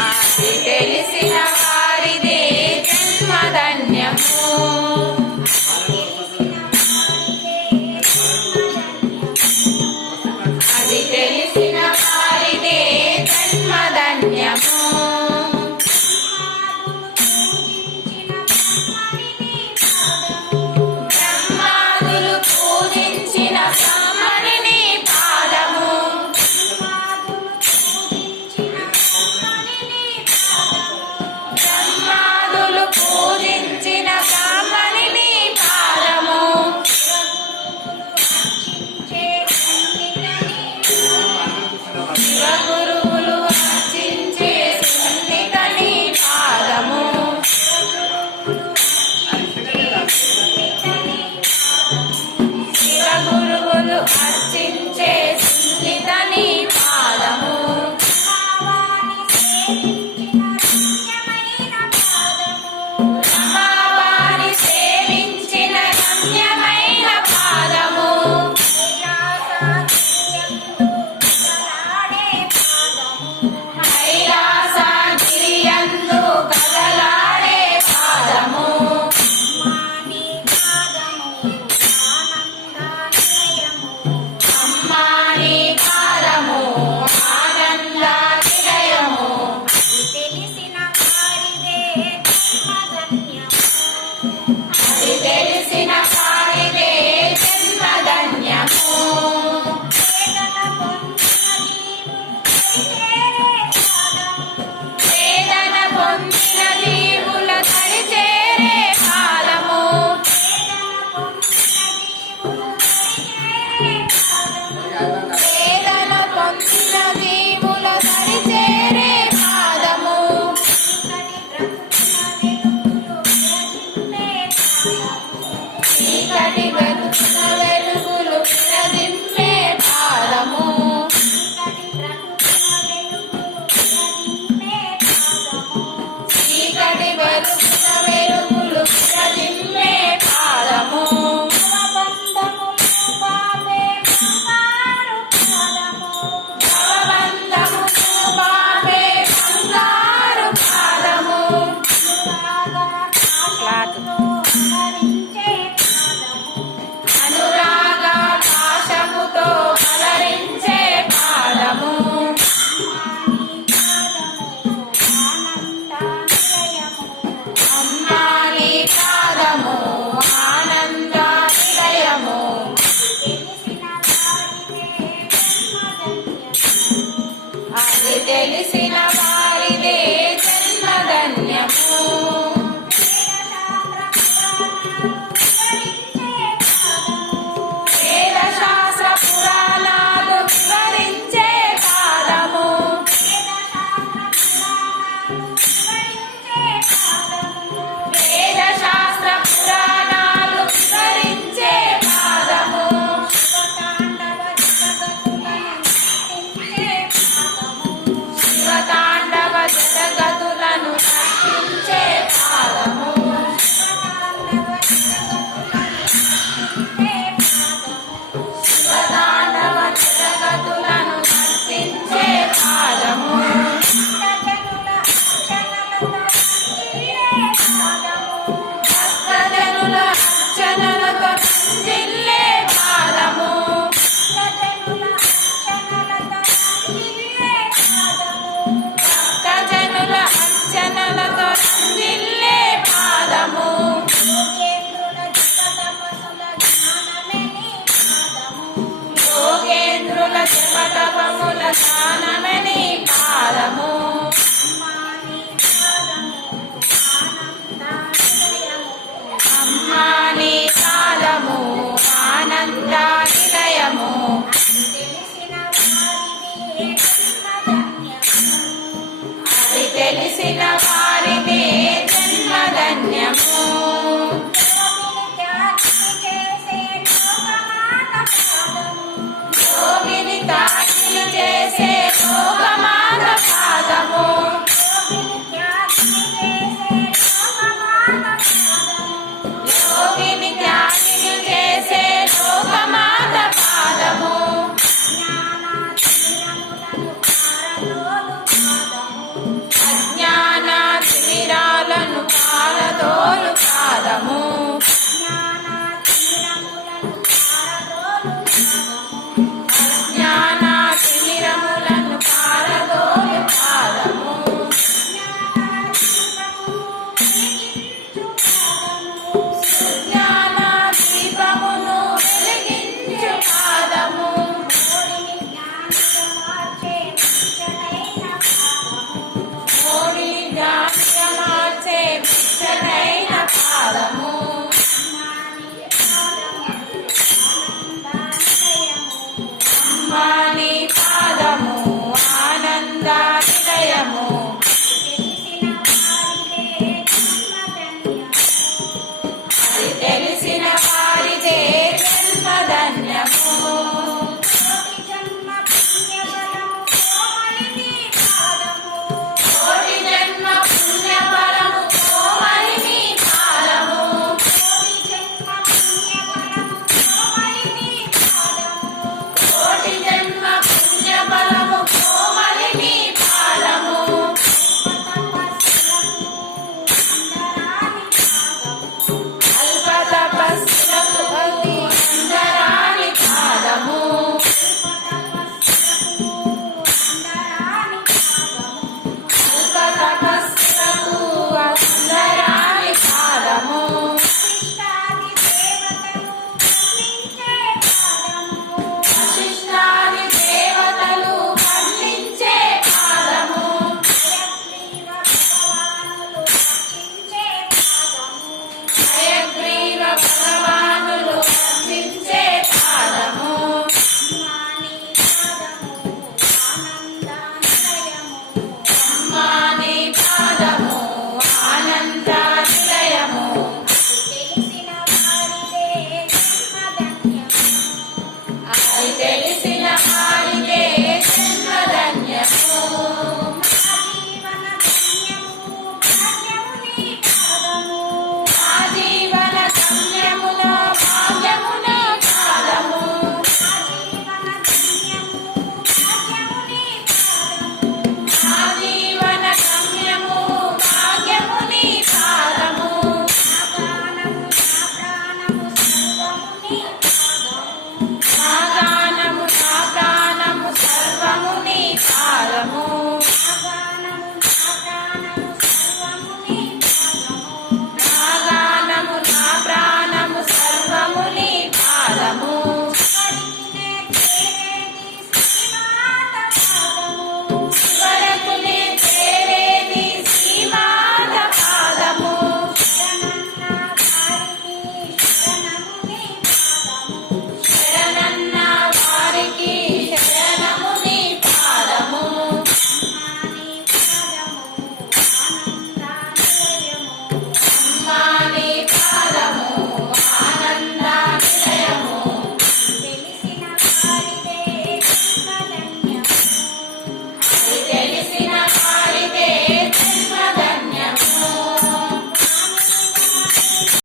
అది తెలిసిన వారిదే జన్మధన్యము. అది తెలిసిన వారిదే జన్మధన్యము. బ్రహ్మాదులు పూజించిన బ్రహ్మణిని పాదము. బ్రహ్మాదులు పూజించిన బ్రహ్మణిని పాదము. శివగురువులు అర్చించే సున్నితని పాదము. శివగురువులు అర్చించే సున్నితని పాదము. బ్రహ్మవాణి సేవించిన రమ్యమైన పాదము. కైలాసగిరియందు కదలాడే పాదము. అమ్మాని పాదము ఆనంద నిలయము. అది తెలిసిన వారిదే జన్మధన్యము. వేదన పొందిన జీవుల తడి చేరే పాదము. వేదన పొందిన జీవుల తడి చేరే పాదము. చీకటి బ్రతుకుల వెలుగులు విరజిమ్మే పాదము. చీకటి బ్రతుకుల వెలుగులు విరజిమ్మే పాదము. భవబంధమును బాపే బంగారు పాదము. అనురాగ పాశముతో కలరించే పాదము. అమ్మాని పాదము ఆనంద నిలయము. అది తెలిసిన వారిదే జన్మధన్యము. వేద శాస్త్ర పురాణాలు వివరించే పాదము. వేద శాస్త్ర పురాణాలు వివరించే పాదము. శివతాండవ జగతులను నర్తించే పాదము. శివతాండవ జగతులను నర్తించే పాదము. భక్తజనుల అర్చనలతో జిల్లే పాదము. భక్తజనుల అర్చనలతో జిల్లే పాదము. యోగేంద్రుల జపతపముల జ్ఞానమని పాదము. అమ్మాని పాదము ఆనంద నిలయము. అది తెలిసిన వారిదే జన్మధన్యము. యోగిని